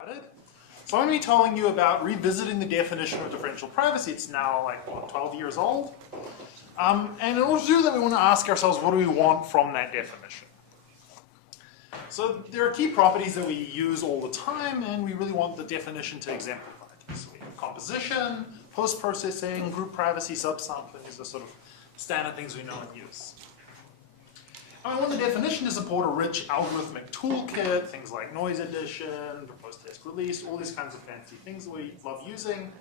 So I'm going to be telling you about revisiting the definition of differential privacy. It's now like, what, 12 years old? And in order to do that, we want to ask ourselves, what do we want from that definition? So there are key properties that we use all the time, and we really want the definition to exemplify this. So we have composition, post-processing, group privacy, subsampling. These are sort of standard things we know and use. And we want the definition to support a rich algorithmic toolkit, things like noise addition, proposed test release, all these kinds of fancy things that we love using.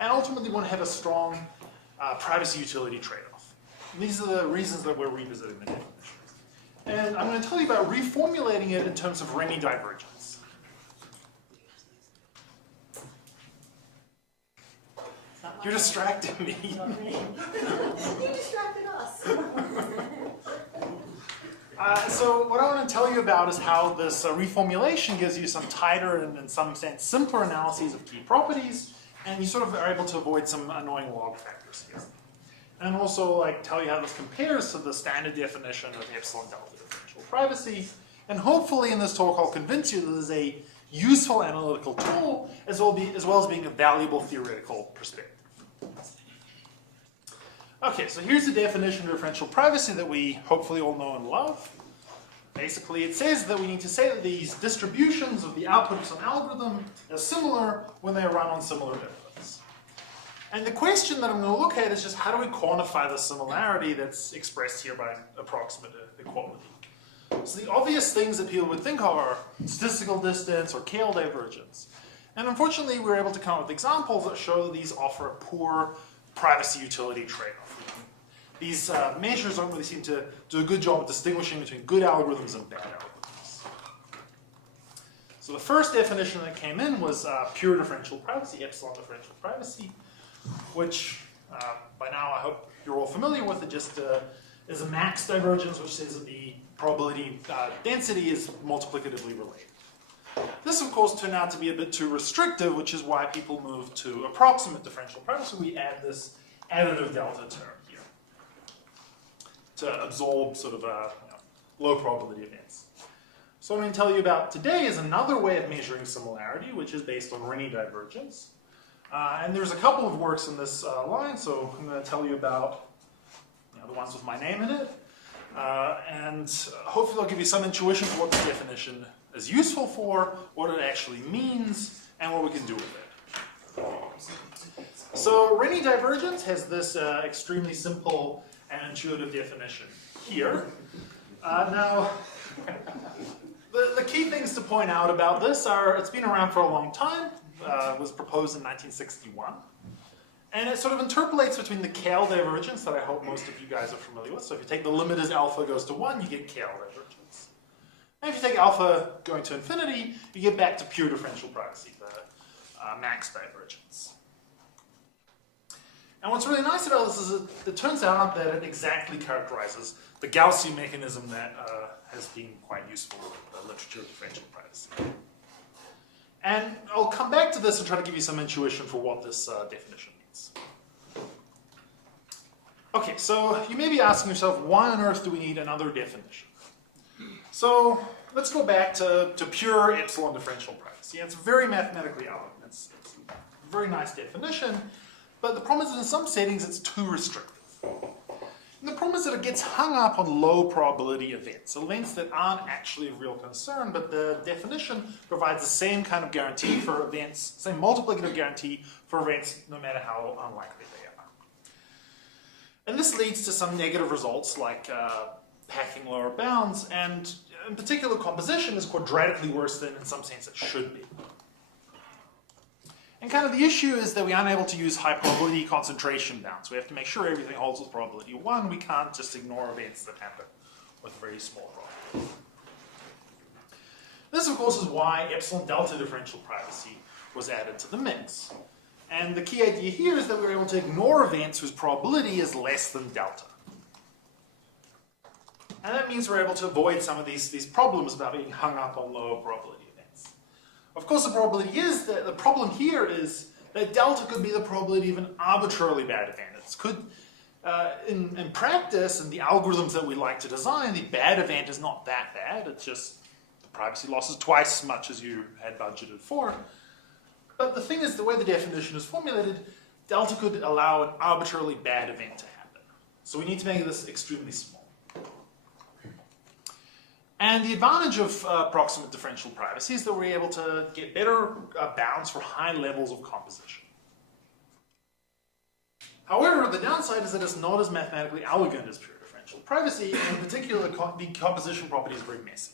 And ultimately, we want to have a strong privacy utility trade-off. These are the reasons that we're revisiting the definition. And I'm going to tell you about reformulating it in terms of Renyi divergence. You're distracting me. You distracted us. So what I want to tell you about is how this reformulation gives you some tighter and in some sense simpler analyses of key properties, and you sort of are able to avoid some annoying log factors here. And also tell you how this compares to the standard definition of epsilon delta differential privacy. And hopefully in this talk I'll convince you that this is a useful analytical tool as well as being a valuable theoretical perspective. Okay, so here's the definition of differential privacy that we hopefully all know and love. Basically, it says that we need to say that these distributions of the output of some algorithm are similar when they run on similar inputs. And the question that I'm going to look at is just how do we quantify the similarity that's expressed here by approximate equality. So the obvious things that people would think of are statistical distance or KL divergence. And unfortunately, we're able to come up with examples that show that these offer a poor privacy utility trade-off. These measures don't really seem to do a good job of distinguishing between good algorithms and bad algorithms. So the first definition that came in was pure differential privacy, epsilon differential privacy, which by now I hope you're all familiar with. It just is a max divergence, which says that the probability density is multiplicatively related. This, of course, turned out to be a bit too restrictive, which is why people moved to approximate differential privacy. We add this additive delta term here to absorb sort of low probability events. So what I'm going to tell you about today is another way of measuring similarity, which is based on Renyi divergence. And there's a couple of works in this line, so I'm going to tell you about the ones with my name in it. And hopefully I'll give you some intuition for what the definition is useful for, what it actually means, and what we can do with it. So Renyi divergence has this extremely simple and intuitive definition here. Now, the key things to point out about this are it's been around for a long time. It was proposed in 1961. And it sort of interpolates between the KL divergence that I hope most of you guys are familiar with. So if you take the limit as alpha goes to 1, you get KL divergence. And if you take alpha going to infinity, you get back to pure differential privacy, the max divergence. And what's really nice about this is it turns out that it exactly characterizes the Gaussian mechanism that has been quite useful in the literature of differential privacy. And I'll come back to this and try to give you some intuition for what this definition means. Okay, so you may be asking yourself, why on earth do we need another definition? So let's go back to pure epsilon differential privacy. It's very mathematically elegant. It's a very nice definition, but the problem is that in some settings it's too restrictive. And the problem is that it gets hung up on low probability events, events that aren't actually of real concern, but the definition provides the same kind of guarantee for events, same multiplicative guarantee for events no matter how unlikely they are. And this leads to some negative results like packing lower bounds, and in particular composition is quadratically worse than in some sense it should be. And kind of the issue is that we aren't able to use high probability concentration bounds. We have to make sure everything holds with probability 1. We can't just ignore events that happen with very small probability. This, of course, is why epsilon delta differential privacy was added to the mix. And the key idea here is that we're able to ignore events whose probability is less than delta. And that means we're able to avoid some of these problems about being hung up on low probability events. Of course, the probability is that the problem here is that delta could be the probability of an arbitrarily bad event. It could, in practice, and the algorithms that we like to design, the bad event is not that bad. It's just the privacy loss is twice as much as you had budgeted for. But the thing is, the way the definition is formulated, delta could allow an arbitrarily bad event to happen. So we need to make this extremely small. And the advantage of approximate differential privacy is that we're able to get better bounds for high levels of composition. However, the downside is that it's not as mathematically elegant as pure differential privacy, and in particular, the composition property is very messy.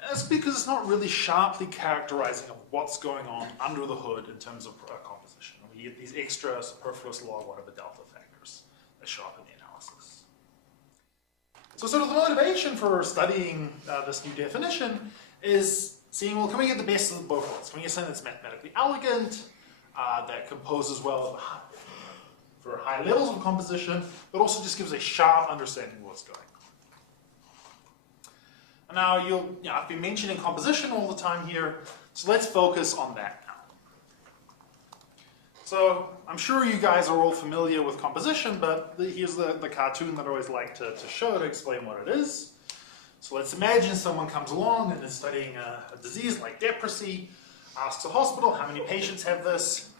That's because it's not really sharply characterizing of what's going on under the hood in terms of composition. We get these extra superfluous log 1 over delta factors that show up in the analysis. So sort of the motivation for studying this new definition is seeing, well, can we get the best of both worlds? Can we get something that's mathematically elegant, that composes well for high levels of composition, but also just gives a sharp understanding of what's going on. Now, I've been mentioning composition all the time here, so let's focus on that now. So I'm sure you guys are all familiar with composition, but here's the cartoon that I always like to show to explain what it is. So let's imagine someone comes along and is studying a disease like leprosy, asks the hospital, how many patients have this?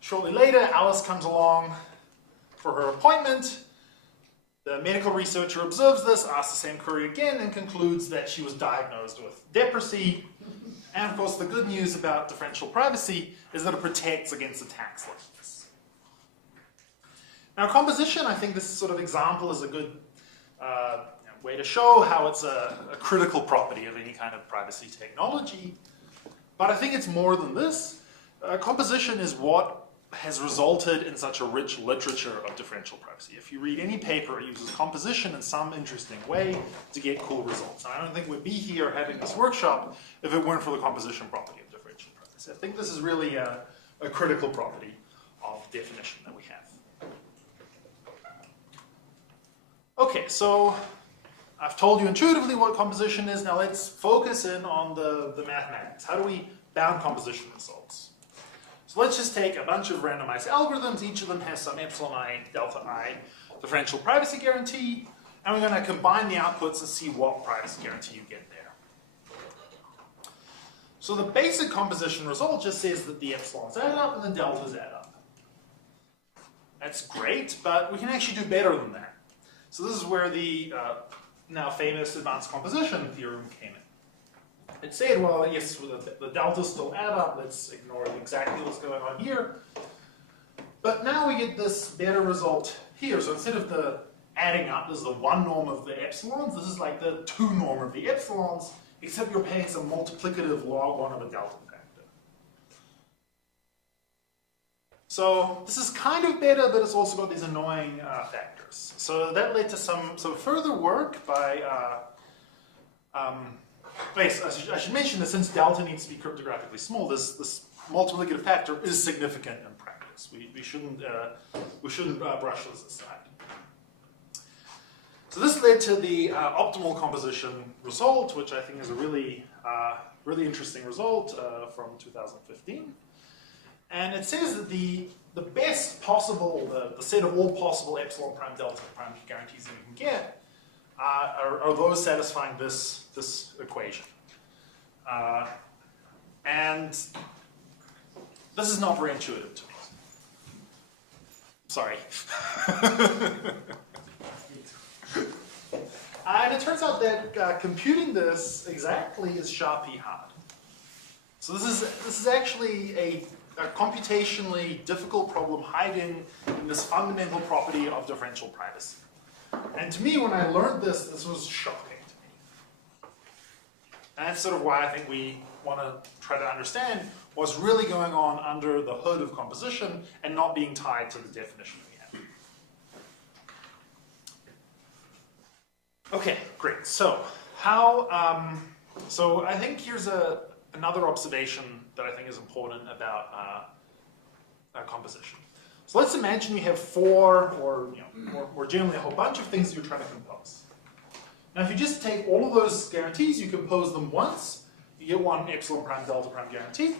Shortly later, Alice comes along for her appointment. The medical researcher observes this, asks the same query again, and concludes that she was diagnosed with leprosy. And of course, the good news about differential privacy is that it protects against attacks like this. Now, composition, I think this sort of example is a good way to show how it's a critical property of any kind of privacy technology. But I think it's more than this. Composition is what has resulted in such a rich literature of differential privacy. If you read any paper, it uses composition in some interesting way to get cool results. And I don't think we'd be here having this workshop if it weren't for the composition property of differential privacy. I think this is really a critical property of definition that we have. Okay, so I've told you intuitively what composition is. Now let's focus in on the mathematics. How do we bound composition results? So let's just take a bunch of randomized algorithms. Each of them has some epsilon I, delta I differential privacy guarantee. And we're going to combine the outputs and see what privacy guarantee you get there. So the basic composition result just says that the epsilons add up and the deltas add up. That's great, but we can actually do better than that. So this is where the now famous advanced composition theorem came in. It said, well, yes, the deltas still add up. Let's ignore exactly what's going on here. But now we get this better result here. So instead of the adding up, this is the 1 norm of the epsilons. This is like the 2 norm of the epsilons, except you're paying some multiplicative log 1 of a delta factor. So this is kind of better, but it's also got these annoying factors. So that led to some further work by I should mention that since delta needs to be cryptographically small, this multiplicative factor is significant in practice. We shouldn't brush this aside. So this led to the optimal composition result, which I think is a really interesting result from 2015. And it says that the best possible, the set of all possible epsilon prime delta prime guarantees that we can get are those satisfying this equation. And this is not very intuitive to me. Sorry. And it turns out that computing this exactly is sharply hard. So this is actually a computationally difficult problem hiding in this fundamental property of differential privacy. And to me, when I learned this, this was shocking to me. And that's sort of why I think we want to try to understand what's really going on under the hood of composition and not being tied to the definition we have. Okay, great. So so I think here's another observation that I think is important about composition. So let's imagine you have 4, or more generally a whole bunch of things you're trying to compose. Now if you just take all of those guarantees, you compose them once, you get one epsilon prime delta prime guarantee.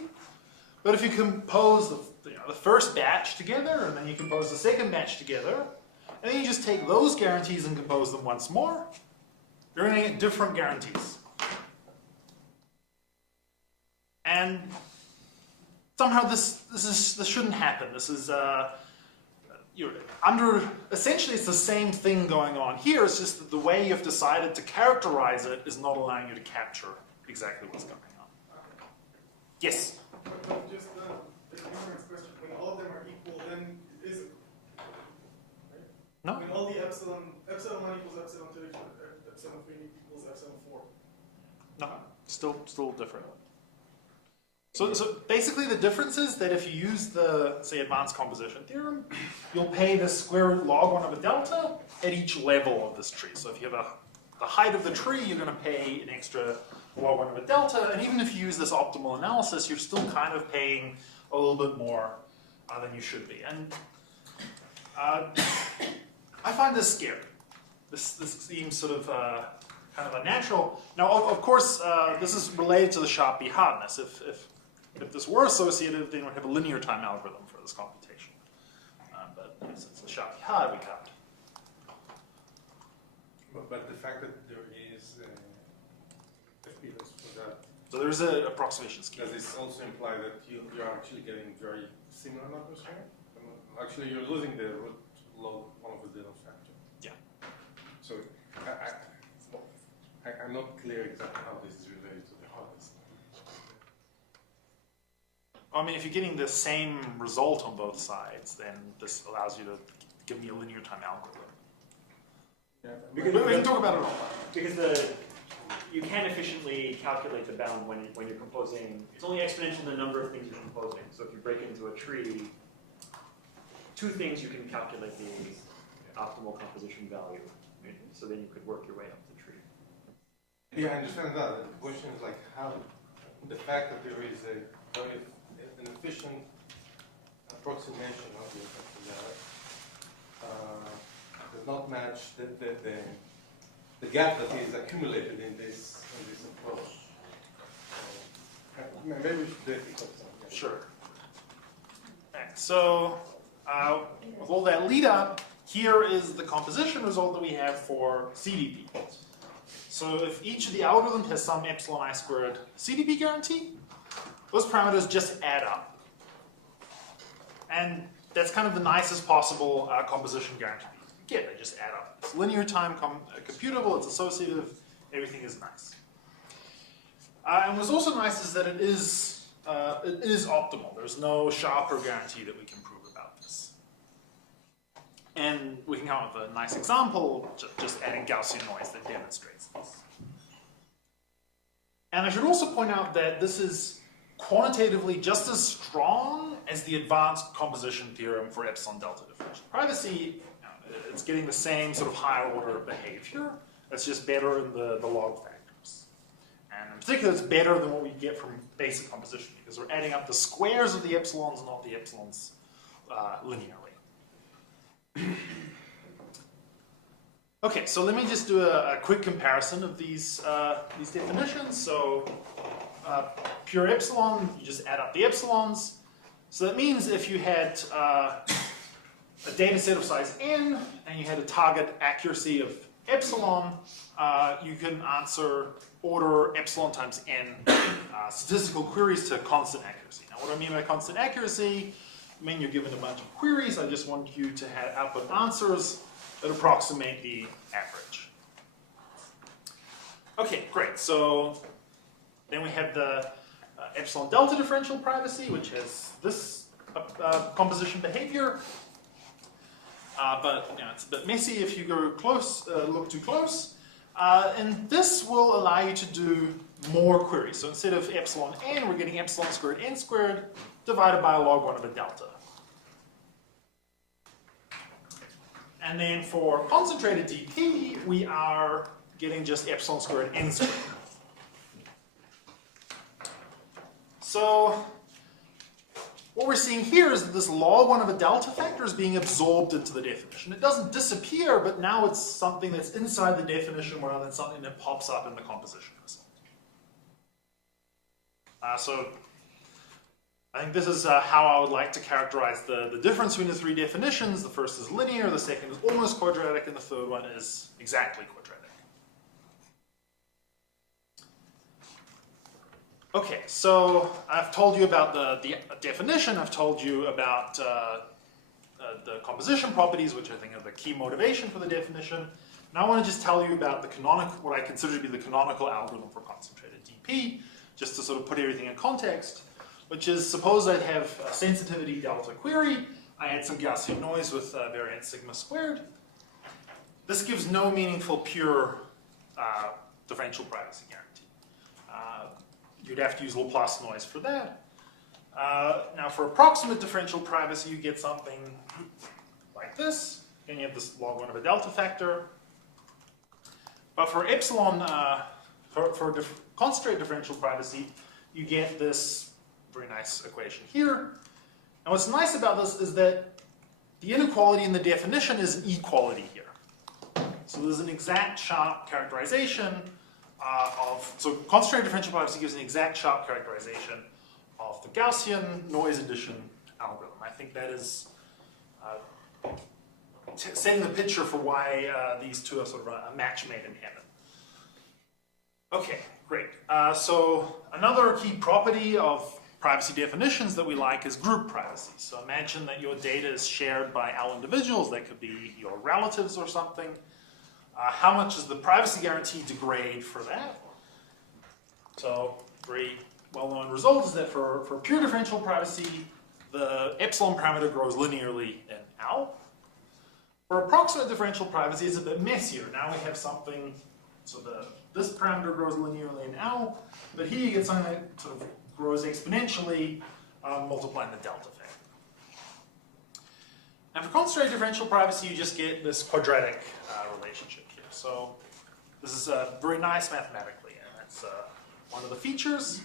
But if you compose the first batch together, and then you compose the second batch together, and then you just take those guarantees and compose them once more, you're going to get different guarantees. And somehow this shouldn't happen. This is essentially it's the same thing going on here. It's just that the way you've decided to characterize it is not allowing you to capture exactly what's going on. Yes. Just the ignorance question. When all of them are equal, then it isn't. Right? No. When all the epsilon 1 equals epsilon 2 epsilon 3 equals epsilon 4. No. Still different. So basically the difference is that if you use the, say, advanced composition theorem, you'll pay the square root log 1 of a delta at each level of this tree. So if you have the height of the tree, you're going to pay an extra log 1 of a delta. And even if you use this optimal analysis, you're still kind of paying a little bit more than you should be. And I find this scary. This seems sort of kind of unnatural. Now, of course, this is related to the Sharpe hardness. If this were associative, then we'd have a linear time algorithm for this computation. But since the Sharpe hard, we can't. But the fact that there is FPs for that, So there's an approximation scheme. does this also imply that you're actually getting very similar numbers here? Actually, you're losing the root log 1 of the zero factor. Yeah. So I'm not clear exactly how this is related to the hardness. I mean, if you're getting the same result on both sides, then this allows you to give me a linear time algorithm. Yeah. We can talk about it all. Because you can efficiently calculate the bound when you're composing. It's only exponential the number of things you're composing. So if you break it into a tree, 2 things you can calculate the optimal composition value. Right? So then you could work your way up the tree. Yeah, I understand that. The question is like how the fact that there is an efficient approximation of the does not match the gap that is accumulated in this approach. So, maybe we should do it. Sure. Okay, so with all that lead up, here is the composition result that we have for CDP. So if each of the algorithms has some epsilon I squared CDP guarantee, those parameters just add up. And that's kind of the nicest possible composition guarantee you can get. They just add up. It's linear time computable, it's associative, everything is nice. And what's also nice is that it is optimal. There's no sharper guarantee that we can prove about this. And we can come up with a nice example, just adding Gaussian noise that demonstrates this. And I should also point out that this is quantitatively just as strong as the advanced composition theorem for epsilon delta differential privacy. It's getting the same sort of higher order behavior. It's just better in the log factors. And in particular, it's better than what we get from basic composition because we're adding up the squares of the epsilons, not the epsilons linearly. Okay, so let me just do a quick comparison of these definitions. So pure epsilon, you just add up the epsilons. So that means if you had a data set of size n and you had a target accuracy of epsilon, you can answer order epsilon times n statistical queries to constant accuracy. Now what do I mean by constant accuracy? I mean you're given a bunch of queries. I just want you to have output answers that approximate the average. Okay, great. So then we have the epsilon delta differential privacy, which has this composition behavior. But it's a bit messy if you go close, look too close. And this will allow you to do more queries. So instead of epsilon n, we're getting epsilon squared n squared divided by a log 1 of a delta. And then for concentrated DP, we are getting just epsilon squared n squared. So what we're seeing here is that this log 1 of a delta factor is being absorbed into the definition. It doesn't disappear, but now it's something that's inside the definition rather than something that pops up in the composition result. So I think this is how I would like to characterize the difference between the 3 definitions. The first is linear, the second is almost quadratic, and the third one is exactly quadratic. Okay, so I've told you about the definition, I've told you about the composition properties, which I think are the key motivation for the definition. Now I want to just tell you about the canonical, what I consider to be the canonical algorithm for concentrated DP, just to sort of put everything in context, which is, suppose I'd have a sensitivity delta query, I add some Gaussian noise with variance sigma squared. This gives no meaningful pure differential privacy guarantee. You'd have to use Laplace noise for that. Now for approximate differential privacy, you get something like this, and you have this log 1 of a delta factor. But for epsilon, for concentrated differential privacy, you get this very nice equation here. And what's nice about this is that the inequality in the definition is an equality here. So there's an exact sharp characterization so concentrated differential privacy gives an exact sharp characterization of the Gaussian noise addition algorithm. I think that is setting the picture for why these two are sort of a match made in heaven. Okay, great. So another key property of privacy definitions that we like is group privacy. So imagine that your data is shared by all individuals. That could be your relatives or something. How much does the privacy guarantee degrade for that? So very well-known result is that for pure differential privacy, the epsilon parameter grows linearly in L. For approximate differential privacy, it's a bit messier. Now we have something, so this parameter grows linearly in L, but here you get something that sort of grows exponentially, multiplying the delta factor. And for concentrated differential privacy, you just get this quadratic relationship here. So this is very nice mathematically, and that's one of the features.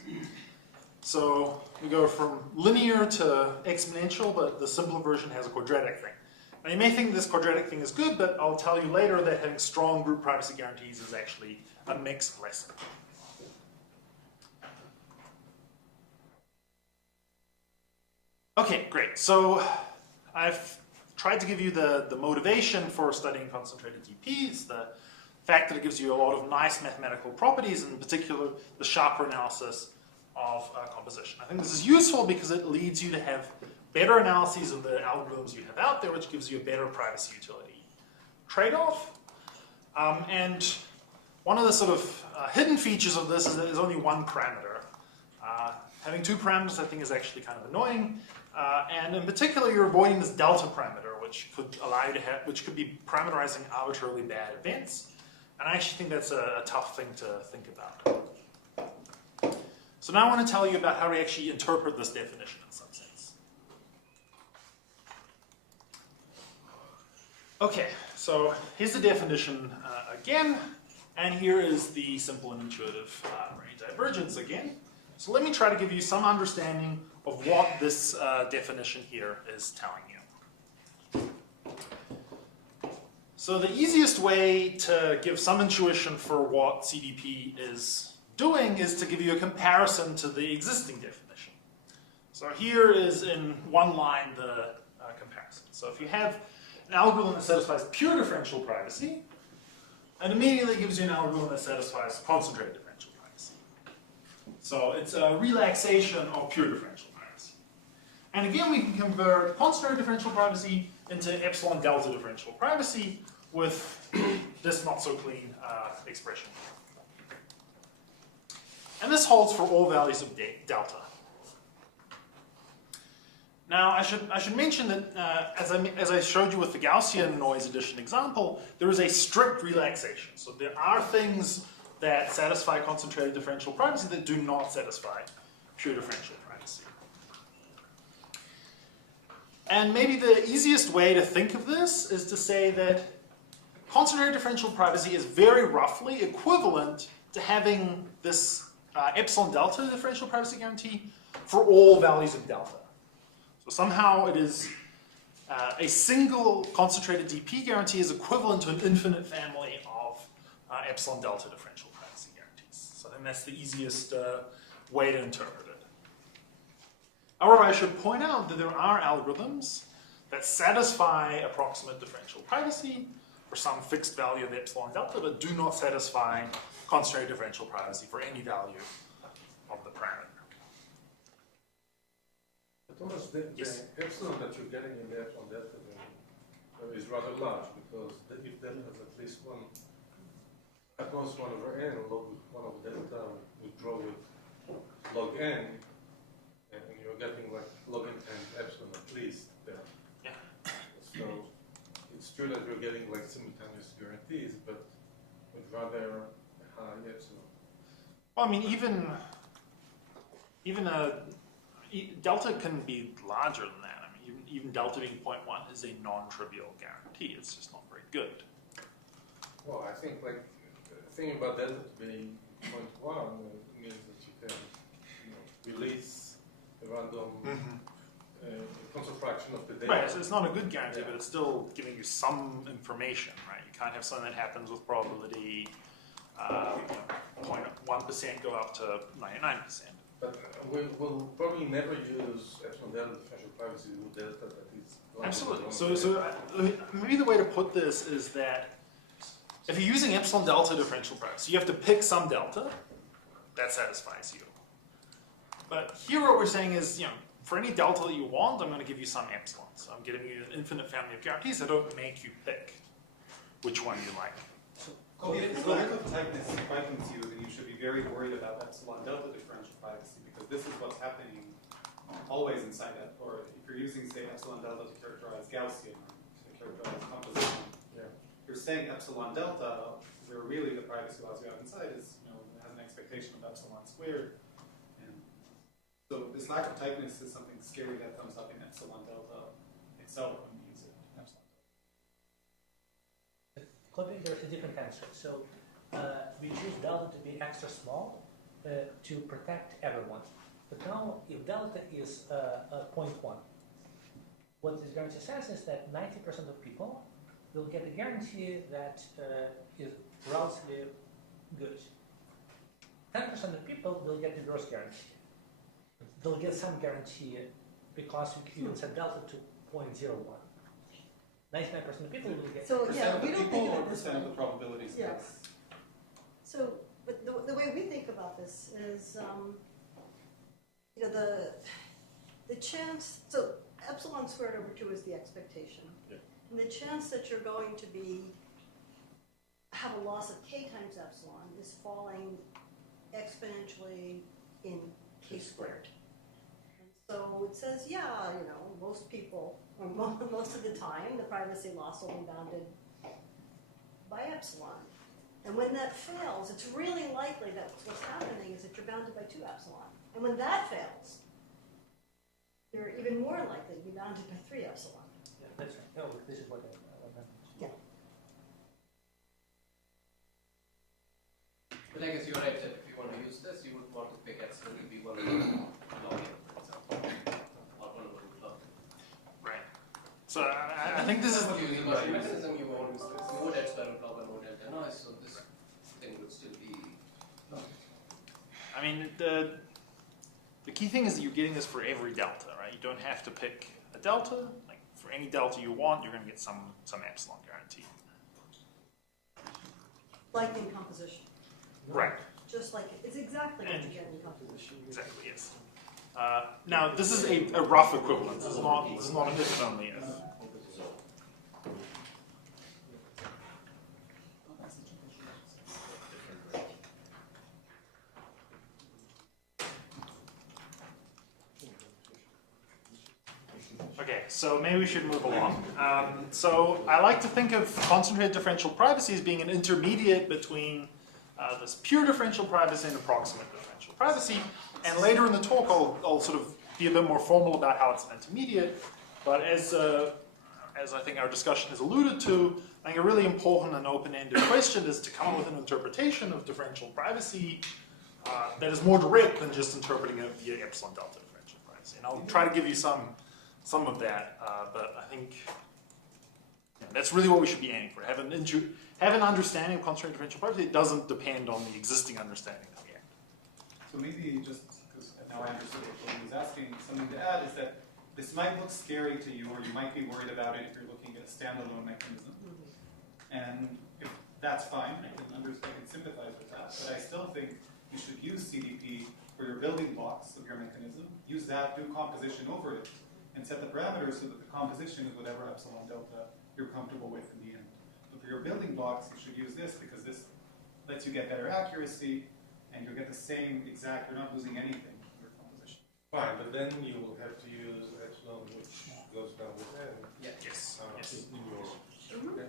So we go from linear to exponential, but the simpler version has a quadratic thing. Now you may think this quadratic thing is good, but I'll tell you later that having strong group privacy guarantees is actually a mixed blessing. Okay, great. So I've tried to give you the motivation for studying concentrated DP. It's the fact that it gives you a lot of nice mathematical properties, in particular the sharper analysis of composition. I think this is useful because it leads you to have better analyses of the algorithms you have out there, which gives you a better privacy utility trade-off. And one of the sort of hidden features of this is that there's only one parameter. Having two parameters I think is actually kind of annoying. And in particular, you're avoiding this delta parameter, which could allow you to have, which could be parameterizing arbitrarily bad events. And I actually think that's a tough thing to think about. So now I want to tell you about how to actually interpret this definition in some sense. Okay, so here's the definition again, and here is the simple and intuitive range divergence again. So let me try to give you some understanding of what this definition here is telling you. So the easiest way to give some intuition for what CDP is doing is to give you a comparison to the existing definition. So here is in one line the comparison. So if you have an algorithm that satisfies pure differential privacy, it immediately gives you an algorithm that satisfies concentrated differential privacy. So it's a relaxation of pure differential privacy. And again, we can convert concentrated differential privacy into epsilon delta differential privacy with this not so clean expression. And this holds for all values of delta. Now, I should mention that as I showed you with the Gaussian noise addition example, there is a strict relaxation. So there are things that satisfy concentrated differential privacy that do not satisfy pure differential privacy. And maybe the easiest way to think of this is to say that concentrated differential privacy is very roughly equivalent to having this epsilon delta differential privacy guarantee for all values of delta. So somehow it is a single concentrated DP guarantee is equivalent to an infinite family of epsilon delta differential privacy guarantees. So I think that's the easiest way to interpret it. However, I should point out that there are algorithms that satisfy approximate differential privacy for some fixed value of epsilon delta, but do not satisfy concentrated differential privacy for any value of the parameter. Yes. the epsilon that you're getting in the epsilon delta is rather large, because if delta has at least one, at most 1 over n, log 1 over delta would draw with log n, and you're getting like log n times epsilon at least there. Yeah. So it's true that you're getting like simultaneous guarantees, but with rather high epsilon. Well, I mean, even delta can be larger than that. I mean, even delta being 0.1 is a non-trivial guarantee. It's just not very good. Well, I think like thinking about delta to be 0.1 means that you can release a random constant fraction of the data. Right, so it's not a good guarantee, Yeah. but it's still giving you some information, right? You can't have something that happens with probability 0.1% go up to 99%. But we'll probably never use epsilon delta differential privacy with delta that is Absolutely. So maybe the way to put this is that if you're using epsilon delta differential privacy, you have to pick some delta that satisfies you. But here what we're saying is, for any delta that you want, I'm going to give you some epsilon. So I'm giving you an infinite family of guarantees that don't make you pick which one you like. So if the lack of tightness frightens you, then you should be very worried about epsilon delta differential privacy, because this is what's happening always inside that. Or if you're using, say, epsilon delta to characterize Gaussian, or to characterize composition, you're saying epsilon delta, where really the privacy laws you have inside is, has an expectation of epsilon squared. And so this lack of tightness is something scary that comes up in epsilon delta itself when you use it. Epsilon delta. Could be there's a different answer. So we choose delta to be extra small to protect everyone. But now, if delta is 0.1, what this guarantee says is that 90% of people will get a guarantee that is relatively good. 10% of people will get the worst guarantee. They'll get some guarantee because we even set delta to 0.01. 99% of people will get. So Percent yeah, of the we don't people think or of it this percent of way. the probabilities? Yes. So, but the way we think about this is, the chance, so epsilon squared over 2 is the expectation. Yeah. And the chance that you're going to have a loss of k times epsilon is falling exponentially in k squared. And so it says, yeah, most people, or most of the time, the privacy loss will be bounded by epsilon. And when that fails, it's really likely that what's happening is that you're bounded by 2 epsilon. And when that fails, you're even more likely to be bounded by 3 epsilon. Yeah, that's right. No, but this is what I Yeah. But I guess you're right that if you want to use this, you would want to pick epsilon to be 1 over log n, for example, or 1 over log. Right. So I think this is If you're using Gaussian mechanism, you would experiment log 1 over delta noise, so this thing would still be. I mean, the key thing is that you're getting this for every delta, right? You don't have to pick a delta. Like for any delta you want, you're going to get some epsilon guarantee. Like in composition. Right. Just like, it's exactly what you get in composition. Exactly. Yes. Now this is a rough equivalence. This is not an if and only if. Okay, so maybe we should move along. So I like to think of concentrated differential privacy as being an intermediate between this pure differential privacy and approximate differential privacy. And later in the talk, I'll sort of be a bit more formal about how it's an intermediate. But as I think our discussion has alluded to, I think a really important and open-ended question is to come up with an interpretation of differential privacy that is more direct than just interpreting it via epsilon delta differential privacy. And I'll try to give you some of that, but I think that's really what we should be aiming for. Have an understanding of concentrated differential privacy. It doesn't depend on the existing understanding that we have. So maybe just because now I understood what he was asking, something to add is that this might look scary to you, or you might be worried about it if you're looking at a standalone mechanism. And if that's fine, I can sympathize with that, but I still think you should use CDP for your building blocks of your mechanism. Use that, do composition over it, and set the parameters so that the composition is whatever epsilon delta you're comfortable with in the end. But for your building blocks, you should use this because this lets you get better accuracy, and you'll get the same exact, you're not losing anything in your composition. Fine, but then you will have to use epsilon, which goes down with n. Yes. Yes. In your,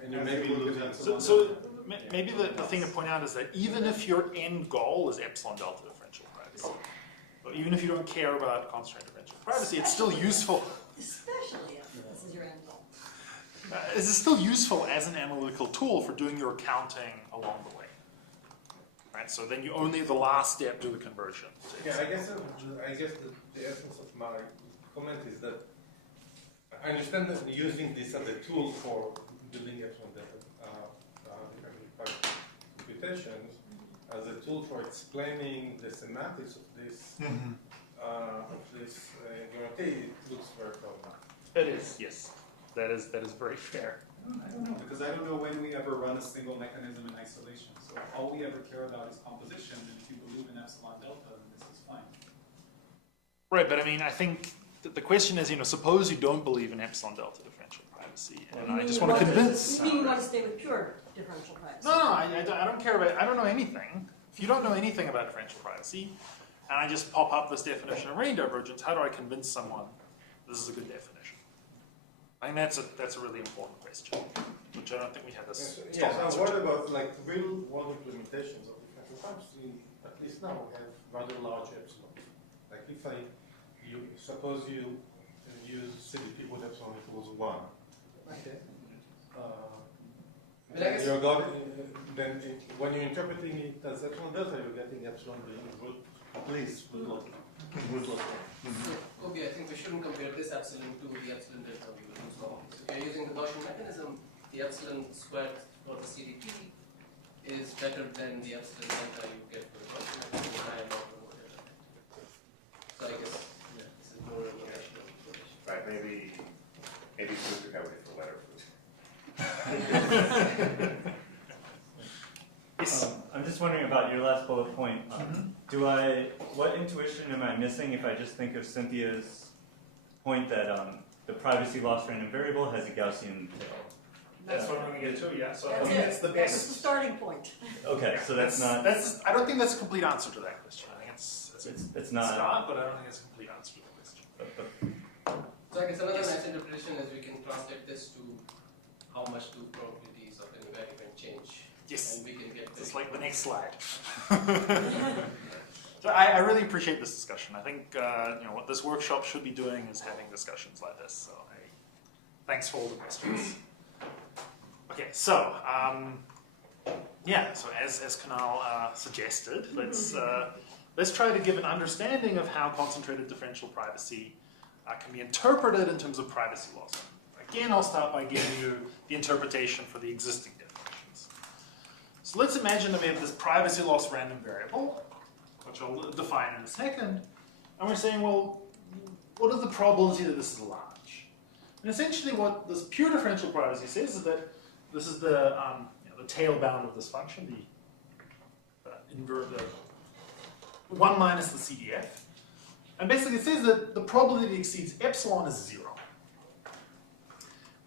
and you may be losing. Maybe the thing to point out is that even if your end goal is epsilon delta differential privacy, or even if you don't care about constraint differential privacy, it's still useful. Especially if this is your end goal. This is still useful as an analytical tool for doing your accounting along the way. Right? So then you only the last step do the conversion. Yeah, I guess the essence of my comment is that I understand that using this as a tool for building epsilon delta computations, as a tool for explaining the semantics of this guarantee, it looks very problematic. It is, yes. That is very fair. I don't know, because I don't know when we ever run a single mechanism in isolation. So all we ever care about is composition, and if you believe in epsilon delta, then this is fine. Right, but I mean, I think that the question is, suppose you don't believe in epsilon delta differential privacy, and I just want to convince. You mean you want to stay with pure differential privacy? No, I don't care about. I don't know anything. If you don't know anything about differential privacy, and I just pop up this definition of ring divergence, how do I convince someone this is a good definition? I think that's a really important question, which I don't think we have this. Yes, and what about like real world implementations of differential privacy? At least now we have rather large epsilon. Like if suppose you use CDP with epsilon equals 1. Okay. But I guess Then when you're interpreting it as epsilon delta, you're getting epsilon being root, at least root local. Kobe, I think we shouldn't compare this epsilon to the epsilon delta we will use normally. So if you're using the Gaussian mechanism, the epsilon squared for the CDP is better than the epsilon delta you get for the Gaussian mechanism higher order or whatever. So I guess this is more of a rational information. Right, maybe food could have it for letter food. I'm just wondering about your last bullet point. What intuition am I missing if I just think of Cynthia's point that the privacy loss random variable has a Gaussian tail? That's what I'm going to get to. Yeah. So I That's think it. that's the That's best. the starting point. Okay, so that's not. I don't think that's a complete answer to that question. I think It's not. but I don't think it's a complete answer to the question. So I guess another nice interpretation is we can translate this to how much do probabilities of an invariant change. Yes. And we can get It's like the next slide. So I really appreciate this discussion. I think what this workshop should be doing is having discussions like this. So thanks for all the questions. Okay, so so as Kunal suggested, let's try to give an understanding of how concentrated differential privacy can be interpreted in terms of privacy loss. Again, I'll start by giving you the interpretation for the existing definitions. So let's imagine that we have this privacy loss random variable, which I'll define in a second, and we're saying, well, what is the probability that this is large? And essentially what this pure differential privacy says is that this is the tail bound of this function, the 1 minus the CDF. And basically it says that the probability that it exceeds epsilon is 0.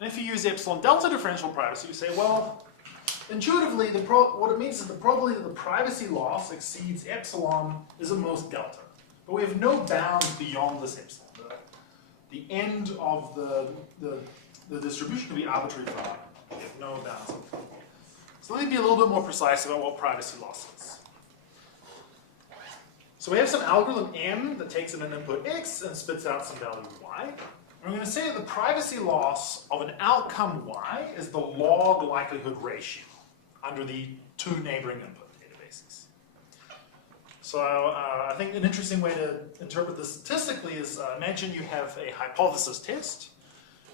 And if you use epsilon delta differential privacy, you say, well, intuitively, what it means is the probability that the privacy loss exceeds epsilon is at most delta. But we have no bound beyond this epsilon. The end of the distribution will be arbitrary for R. We have no bounds. So let me be a little bit more precise about what privacy loss is. So we have some algorithm M that takes in an input X and spits out some value Y. And we're going to say that the privacy loss of an outcome Y is the log likelihood ratio under the two neighboring input databases. So I think an interesting way to interpret this statistically is imagine you have a hypothesis test.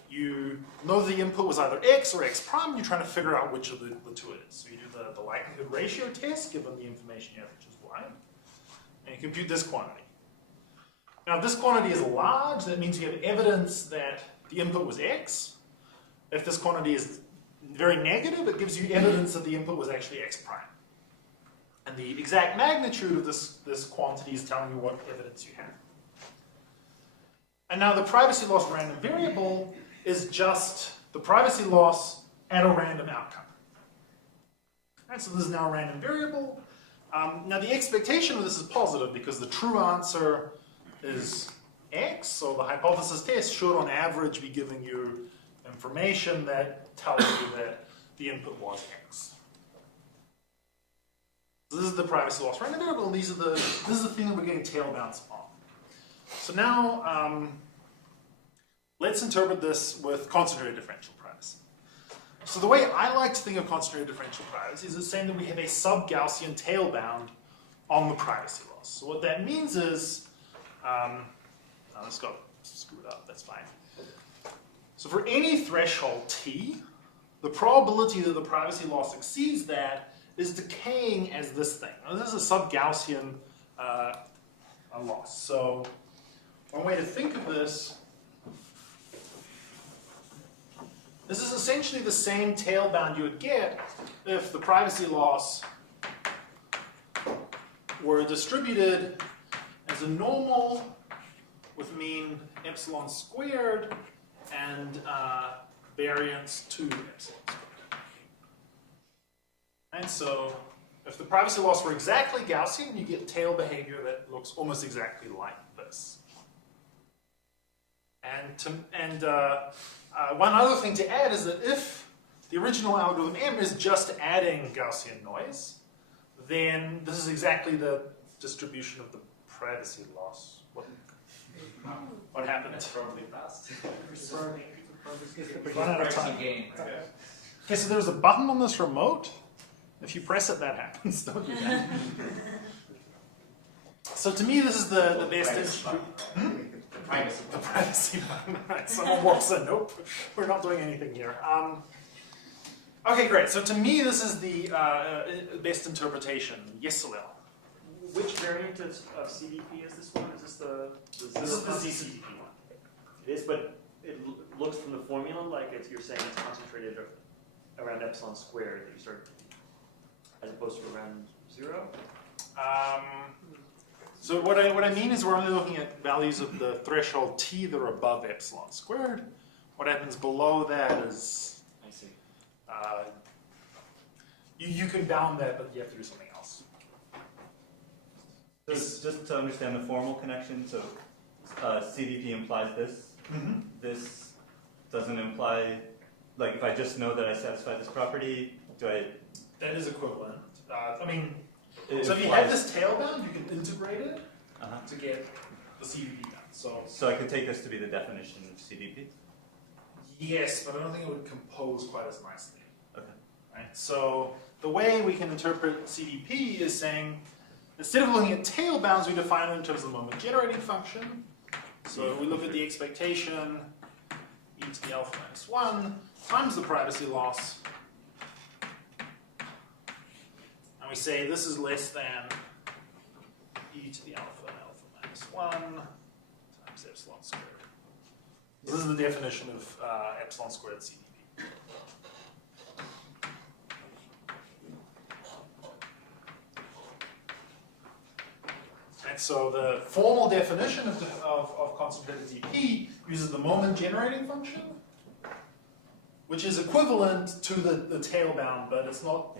You know the input was either X or X prime, you're trying to figure out which of the two it is. So you do the likelihood ratio test given the information you have, which is Y, and you compute this quantity. Now, if this quantity is large, that means you have evidence that the input was X. If this quantity is very negative, it gives you evidence that the input was actually X prime. And the exact magnitude of this quantity is telling you what evidence you have. And now the privacy loss random variable is just the privacy loss at a random outcome. Right, so this is now a random variable. Now the expectation of this is positive because the true answer is X, so the hypothesis test should on average be giving you information that tells you that the input was X. So this is the privacy loss random variable, and this is the thing that we're getting tail bounce on. So now let's interpret this with concentrated differential privacy. So the way I like to think of concentrated differential privacy is it's saying that we have a sub-Gaussian tail bound on the privacy loss. So what that means is, let's go screw it up, that's fine. So for any threshold t, the probability that the privacy loss exceeds that is decaying as this thing. Now, this is a sub-Gaussian loss. So one way to think of this is essentially the same tail bound you would get if the privacy loss were distributed as a normal with mean epsilon squared and variance 2 epsilon squared. And so if the privacy loss were exactly Gaussian, you get tail behavior that looks almost exactly like this. And one other thing to add is that if the original algorithm M is just adding Gaussian noise, then this is exactly the distribution of the privacy loss. What happened? That's probably fast. We've run out of time. Okay, so there's a button on this remote. If you press it, that happens. Don't do that. So to me, this is the best. The privacy button. Right, someone walks in. Nope, we're not doing anything here. Okay, great. So to me, this is the best interpretation. Yes, Salil. Which variant of CDP is this one? Is this the This is the ZCDP one. It is, but it looks from the formula like you're saying it's concentrated around epsilon squared that you start, as opposed to around 0. So what I mean is we're only looking at values of the threshold t that are above epsilon squared. What happens below that is, I see. You can bound that, but you have to do something else. Just to understand the formal connection, so CDP implies this. Mm-hmm. This doesn't imply, like if I just know that I satisfy this property, do I? That is equivalent. I mean, It so if you implies- have this tail bound, you can integrate it Uh-huh. to get the CDP bound. So I can take this to be the definition of CDP? Yes, but I don't think it would compose quite as nicely. Okay. Right? So the way we can interpret CDP is saying, instead of looking at tail bounds, we define it in terms of the moment generating function. So we look at the expectation, e to the alpha minus 1, times the privacy loss. And we say this is less than e to the alpha minus 1 times epsilon squared. This is the definition of epsilon squared CDP. And so the formal definition of concentrated DP uses the moment generating function, which is equivalent to the tail bound, but it's not.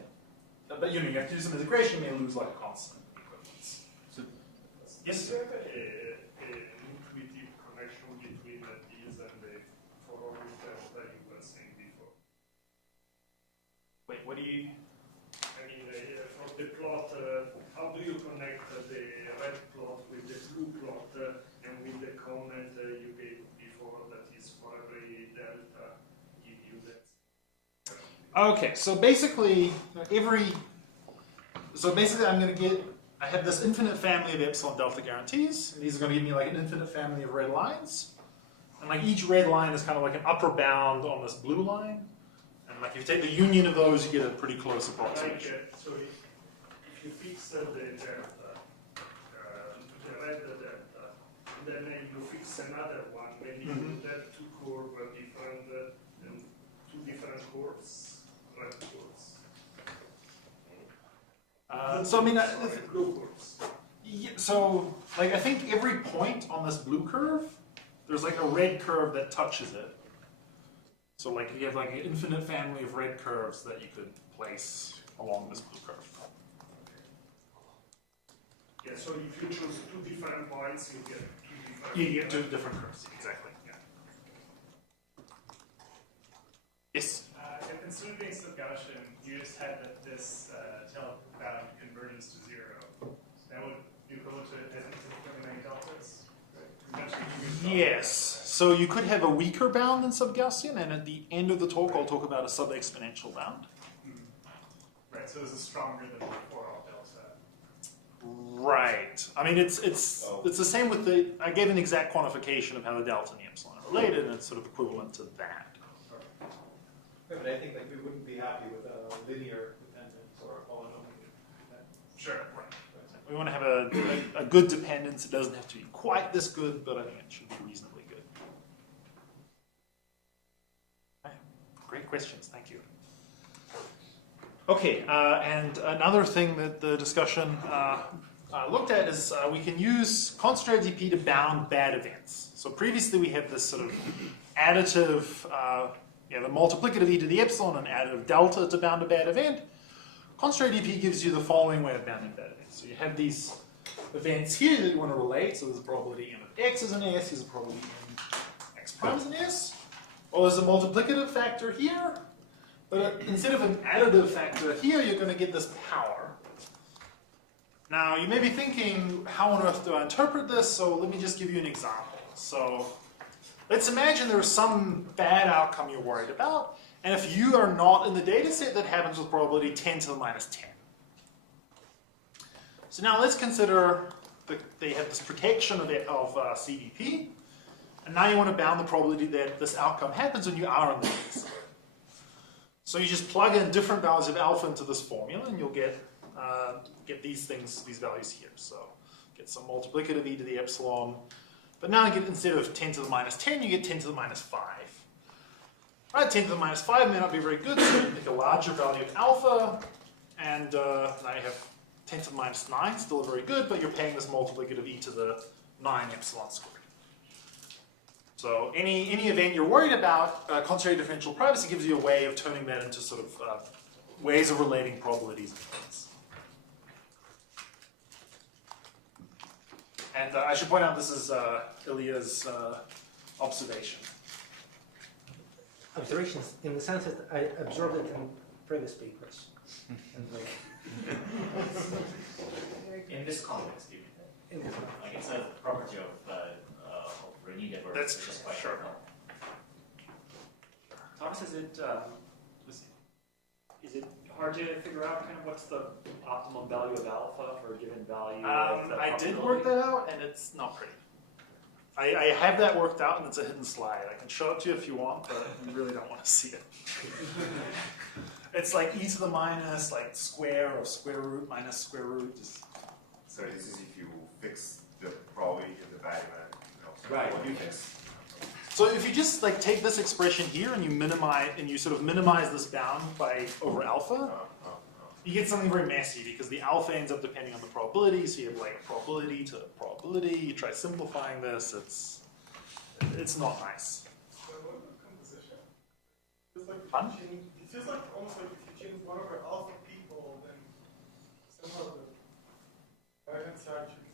But you have to do some integration, you may lose like a constant equivalence. So, Yes, Is sir. there an intuitive connection between these and the following test that you were saying before? Wait, what do you? I mean, from the plot, how do you connect the red plot with the blue plot and with the comment you gave before that is for every delta, give you that? Okay, so basically I'm going to get, I have this infinite family of epsilon delta guarantees, and these are going to give me like an infinite family of red lines. And like each red line is kind of like an upper bound on this blue line. And like if you take the union of those, you get a pretty close approximation. So if you fix the delta, the red delta, and then you fix another one, maybe you have two curves different, two different curves, red curves. So I mean, Blue curves. yeah, so like I think every point on this blue curve there's like a red curve that touches it. So like you have like an infinite family of red curves that you could place along this blue curve. Yeah, so if you choose two different points, you get two different. You get two different curves, exactly. Yeah. Yes. In smoothing Gaussian, you just had that this tail bound convergence to zero. So that would be equivalent to significantly many deltas. Yes. So you could have a weaker bound than sub-Gaussian, and at the end of the talk, I'll talk about a sub-exponential bound. Right. So this is stronger than before all delta. Right. I mean, it's the same with the. I gave an exact quantification of how the delta and the epsilon are related, and it's sort of equivalent to that. Yeah, but I think like we wouldn't be happy with a linear dependence or a polynomial dependence. Sure. Right. We want to have a good dependence. It doesn't have to be quite this good, but I think it should be reasonably good. Okay. Great questions. Thank you. Okay, and another thing that the discussion looked at is we can use concentrated DP to bound bad events. So previously we had this sort of additive, the multiplicative e to the epsilon and additive delta to bound a bad event. Concentrated DP gives you the following way of bounding bad events. So you have these events here that you want to relate. So there's a probability m of x is an s, there's a probability m x prime is an s. Well, there's a multiplicative factor here. But instead of an additive factor here, you're going to get this power. Now, you may be thinking, how on earth do I interpret this? So let me just give you an example. So let's imagine there's some bad outcome you're worried about. And if you are not in the data set, that happens with probability 10 to the minus 10. So now let's consider that they have this protection of CDP. And now you want to bound the probability that this outcome happens when you are in the data set. So you just plug in different values of alpha into this formula, and you'll get these things, these values here. So get some multiplicative e to the epsilon. But now you get, instead of 10 to the minus 10, you get 10 to the minus 5. All right, 10 to the minus 5 may not be very good, so you pick a larger value of alpha, and now you have 10 to the minus 9, still very good, but you're paying this multiplicative e to the 9 epsilon squared. So any event you're worried about, concentrated differential privacy gives you a way of turning that into sort of ways of relating probabilities of things. And I should point out this is Ilya's observation. Observations in the sense that I observed it in previous papers. In this context, you In this like it's a property of Renyi network. That's which is true, quite sure. common. Thomas, is it hard to figure out kind of what's the optimum value of alpha for a given value? of the I did probability? work that out, and it's not pretty. I have that worked out, and it's a hidden slide. I can show it to you if you want, but you really don't want to see it. It's like e to the minus, like square or square root minus square root. Just So this is if you fix the probability of the value. Right. What do you fix? so if you just like take this expression here and you minimize, and you sort of minimize this bound by over alpha, you get something very messy because the alpha ends up depending on the probability. So you have like probability to probability. You try simplifying this. It's not nice. So what about composition? It's like Pardon? it feels like almost like if you change one over alpha people, then somehow the right hand side should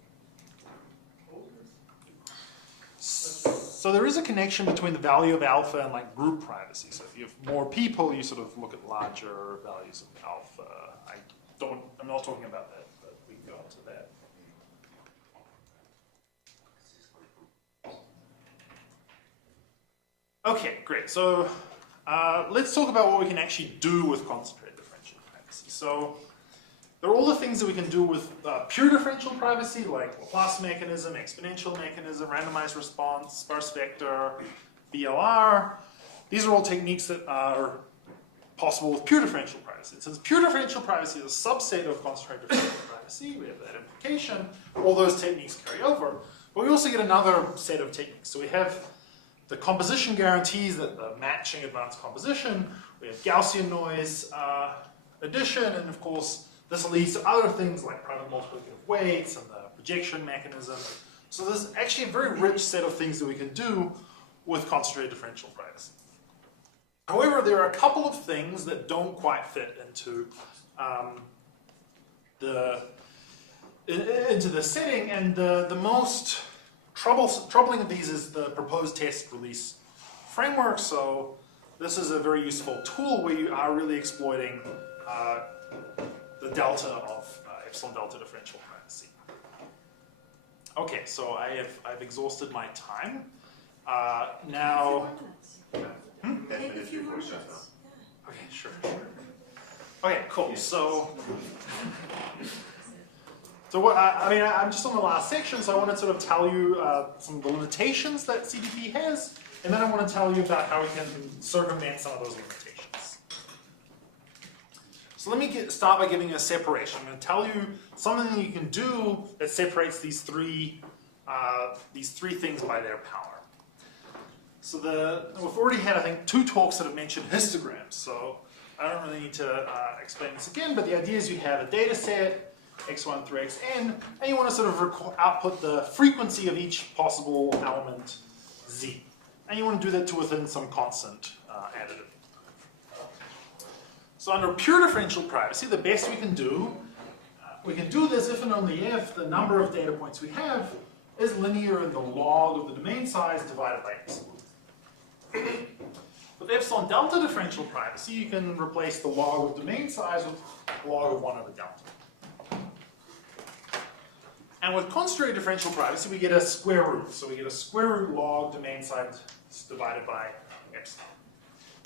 hold or So there is a connection between the value of alpha and like group privacy. So if you have more people, you sort of look at larger values of alpha. I'm not talking about that, but we can go on to that. Okay, great. So let's talk about what we can actually do with concentrated differential privacy. So there are all the things that we can do with pure differential privacy, like Laplace mechanism, exponential mechanism, randomized response, sparse vector, BLR. These are all techniques that are possible with pure differential privacy. Since pure differential privacy is a subset of concentrated differential privacy, we have that implication, all those techniques carry over. But we also get another set of techniques. So we have the composition guarantees, that the matching advanced composition, we have Gaussian noise addition, and of course, this leads to other things like private multiplicative weights and the projection mechanism. So there's actually a very rich set of things that we can do with concentrated differential privacy. However, there are a couple of things that don't quite fit into the setting, and the most troubling of these is the proposed test release framework. So this is a very useful tool where you are really exploiting the delta of epsilon delta differential privacy. Okay, so I've exhausted my time. Now. Take a few more minutes. Okay, sure. Okay, cool. So what I'm just on the last section, so I want to sort of tell you some of the limitations that CDP has, and then I want to tell you about how we can circumvent some of those limitations. So let me start by giving you a separation. I'm going to tell you something you can do that separates these three things by their power. So we've already had, I think, 2 talks that have mentioned histograms, so I don't really need to explain this again, but the idea is you have a data set, x1 through xn, and you want to sort of output the frequency of each possible element z. And you want to do that to within some constant additive. So under pure differential privacy, the best we can do this if and only if the number of data points we have is linear in the log of the domain size divided by epsilon. With epsilon delta differential privacy, you can replace the log of domain size with log of 1 over delta. And with concentrated differential privacy, we get a square root. So we get a square root log domain size divided by epsilon.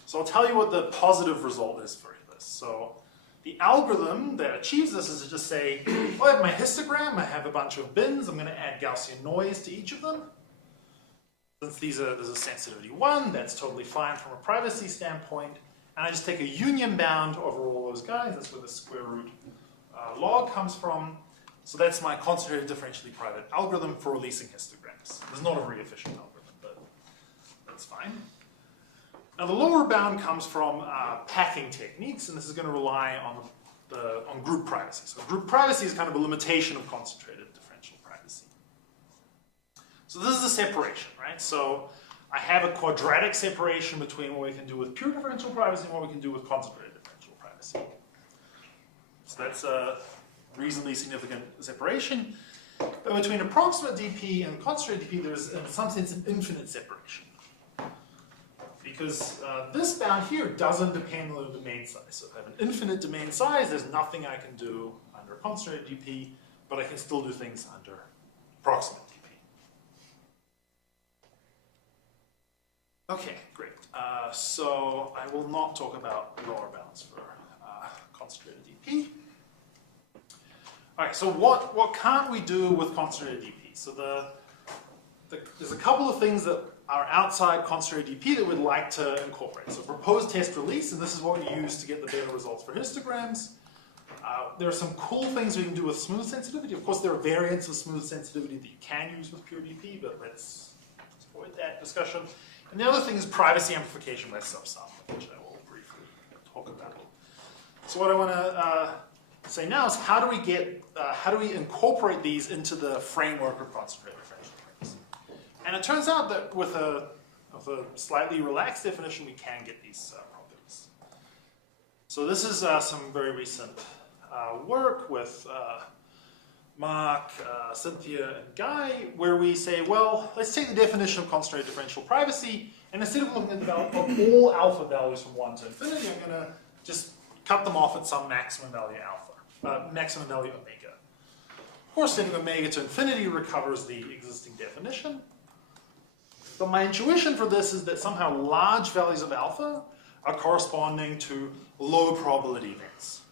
So I'll tell you what the positive result is for this. So the algorithm that achieves this is to just say, well, I have my histogram, I have a bunch of bins, I'm going to add Gaussian noise to each of them. Since there's a sensitivity 1, that's totally fine from a privacy standpoint. And I just take a union bound over all those guys. That's where the square root log comes from. So that's my concentrated differentially private algorithm for releasing histograms. It's not a very efficient algorithm, but that's fine. Now the lower bound comes from packing techniques, and this is going to rely on group privacy. So group privacy is kind of a limitation of concentrated differential privacy. So this is a separation, right? So I have a quadratic separation between what we can do with pure differential privacy and what we can do with concentrated differential privacy. So that's a reasonably significant separation. But between approximate DP and concentrated DP, there's in some sense an infinite separation. Because this bound here doesn't depend on the domain size. So if I have an infinite domain size, there's nothing I can do under concentrated DP, but I can still do things under approximate DP. Okay, great. So I will not talk about lower bounds for concentrated DP. All right, so what can't we do with concentrated DP? So there's a couple of things that are outside concentrated DP that we'd like to incorporate. So proposed test release, and this is what we use to get the better results for histograms. There are some cool things we can do with smooth sensitivity. Of course, there are variants of smooth sensitivity that you can use with pure DP, but let's avoid that discussion. And the other thing is privacy amplification by subsampling, which I will briefly talk about. So what I want to say now is how do we incorporate these into the framework of concentrated differential privacy? And it turns out that with a slightly relaxed definition, we can get these properties. So this is some very recent work with Mark, Cynthia, and Guy, where we say, well, let's take the definition of concentrated differential privacy, and instead of looking at the value of all alpha values from 1 to infinity, I'm going to just cut them off at some maximum value alpha, maximum value omega. Of course, setting omega to infinity recovers the existing definition. But my intuition for this is that somehow large values of alpha are corresponding to low probability events.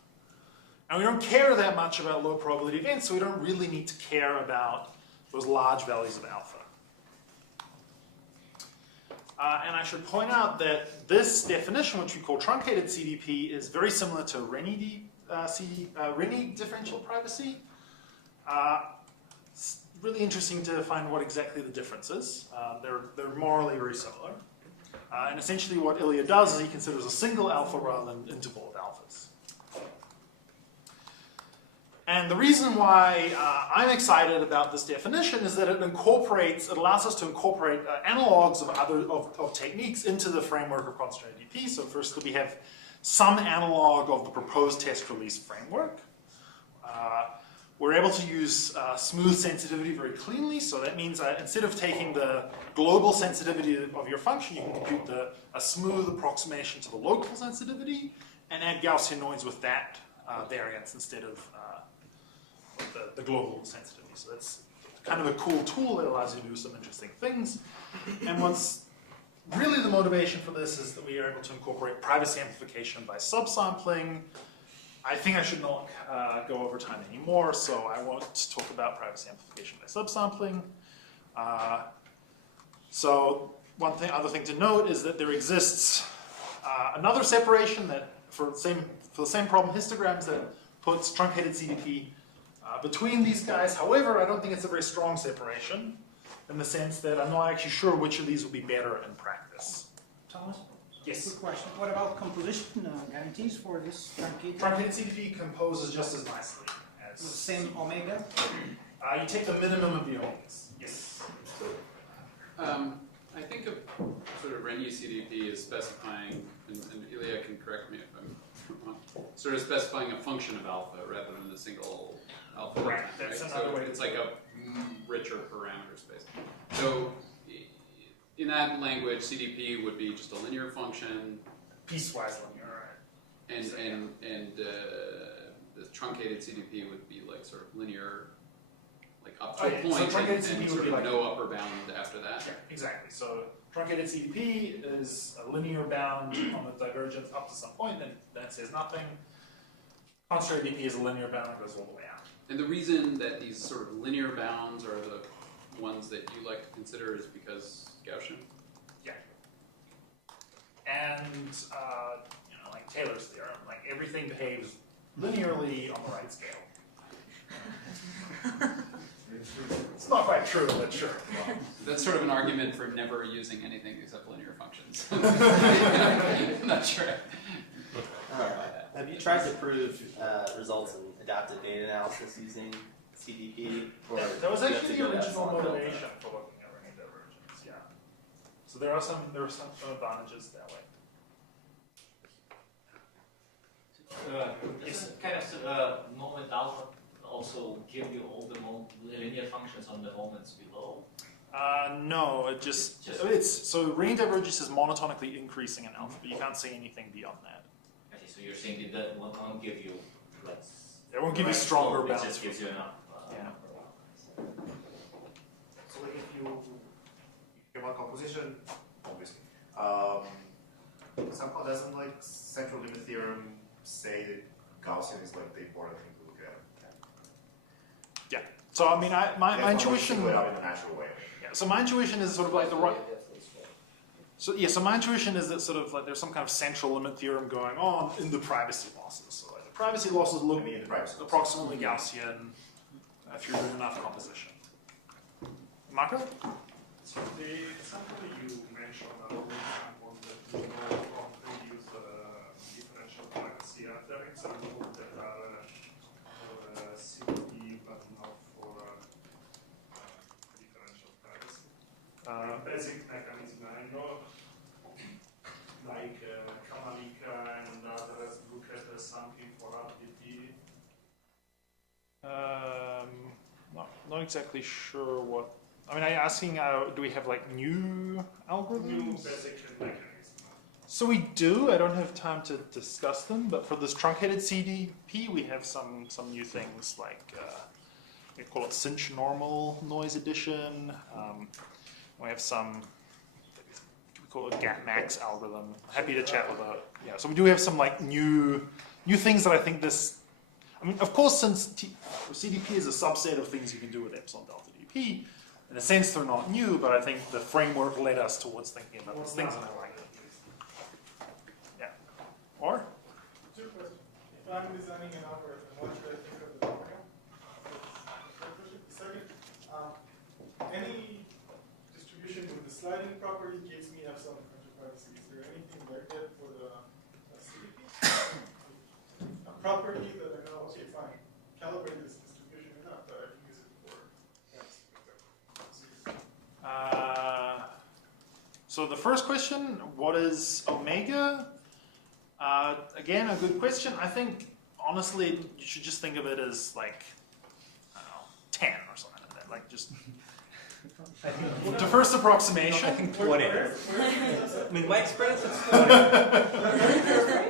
And we don't care that much about low probability events, so we don't really need to care about those large values of alpha. And I should point out that this definition, which we call truncated CDP, is very similar to Renyi differential privacy. It's really interesting to find what exactly the difference is. They're morally very similar. And essentially what Ilya does is he considers a single alpha rather than an interval of alphas. And the reason why I'm excited about this definition is that it allows us to incorporate analogs of techniques into the framework of concentrated DP. So first we have some analog of the proposed test release framework. We're able to use smooth sensitivity very cleanly, so that means instead of taking the global sensitivity of your function, you can compute a smooth approximation to the local sensitivity and add Gaussian noise with that variance instead of the global sensitivity. So that's kind of a cool tool that allows you to do some interesting things. And what's really the motivation for this is that we are able to incorporate privacy amplification by subsampling. I think I should not go over time anymore, so I won't talk about privacy amplification by subsampling. So other thing to note is that there exists another separation that for the same problem histograms that puts truncated CDP between these guys. However, I don't think it's a very strong separation in the sense that I'm not actually sure which of these will be better in practice. Thomas? Yes. Good question. What about composition guarantees for this truncated? Truncated CDP composes just as nicely as The same omega? you take the minimum of the omegas. Yes. I think of sort of Renyi CDP as specifying, and Ilya can correct me if I'm wrong, sort of specifying a function of alpha rather than a single alpha. Right. That's another way. It's like a richer parameter space. So in that language, CDP would be just a linear function. Piecewise linear, right? And the truncated CDP would be like sort of linear, like up to a point, So truncated and CDP sort would be of like no upper bound after that. Yeah, exactly. So truncated CDP is a linear bound on the divergence up to some point, and that says nothing. Concentrated DP is a linear bound that goes all the way out. And the reason that these sort of linear bounds are the ones that you like to consider is because Gaussian. Yeah. And like Taylor's theorem, like everything behaves linearly on the right scale. It's not quite true, but sure. That's sort of an argument for never using anything except linear functions. I'm not sure. Have you tried to prove results in adaptive data analysis using CDP? Or That was do you have actually to the go that original far? motivation for looking at Renyi divergence. Yeah. So there are some advantages that way. Is kind of moment alpha also give you all the linear functions on the moments below? No, so Renyi divergence is monotonically increasing in alpha, but you can't say anything beyond that. Okay, so you're saying that won't give you like. It won't give you stronger slope, bounds. It just gives you enough. Yeah. So if you want composition, obviously, somehow doesn't like central limit theorem say that Gaussian is like the important thing to look at? Yeah. So I mean, my intuition. Single it out in a natural way. Yeah. So my intuition is sort of like the right. So yeah. So my intuition is that sort of like there's some kind of central limit theorem going on in the privacy losses. So like the privacy losses look approximately Gaussian if you're doing enough composition. Marco? So the example you mentioned along example that you know of previous differential privacy, are there examples that are for CDP but not for differential privacy? Basic mechanism, I know, like Kamalika and others look at something for RDP. Not exactly sure what. I mean, are you asking, do we have like new algorithms? New basic mechanism. So we do. I don't have time to discuss them, but for this truncated CDP, we have some new things like we call it cinch normal noise addition. We have some we call it gap max algorithm. Happy to chat about. Yeah. So we do have some like new things that I think this. I mean, of course, since CDP is a subset of things you can do with epsilon delta DP. In a sense, they're not new, but I think the framework led us towards thinking about these things, and I like it. Yeah. Or? Two questions. If I'm designing an algorithm, what should I think of the omega? Second, any distribution with the sliding property gives me epsilon differential privacy. Is there anything like that for the CDP? A property that I know, okay, fine. calibrate this distribution enough that I can use it for So the first question, what is omega? Again, a good question. I think, honestly, you should just think of it as like, I don't know, 10 or something like that. Like just the first approximation. I think 20. I mean, my experience is 20.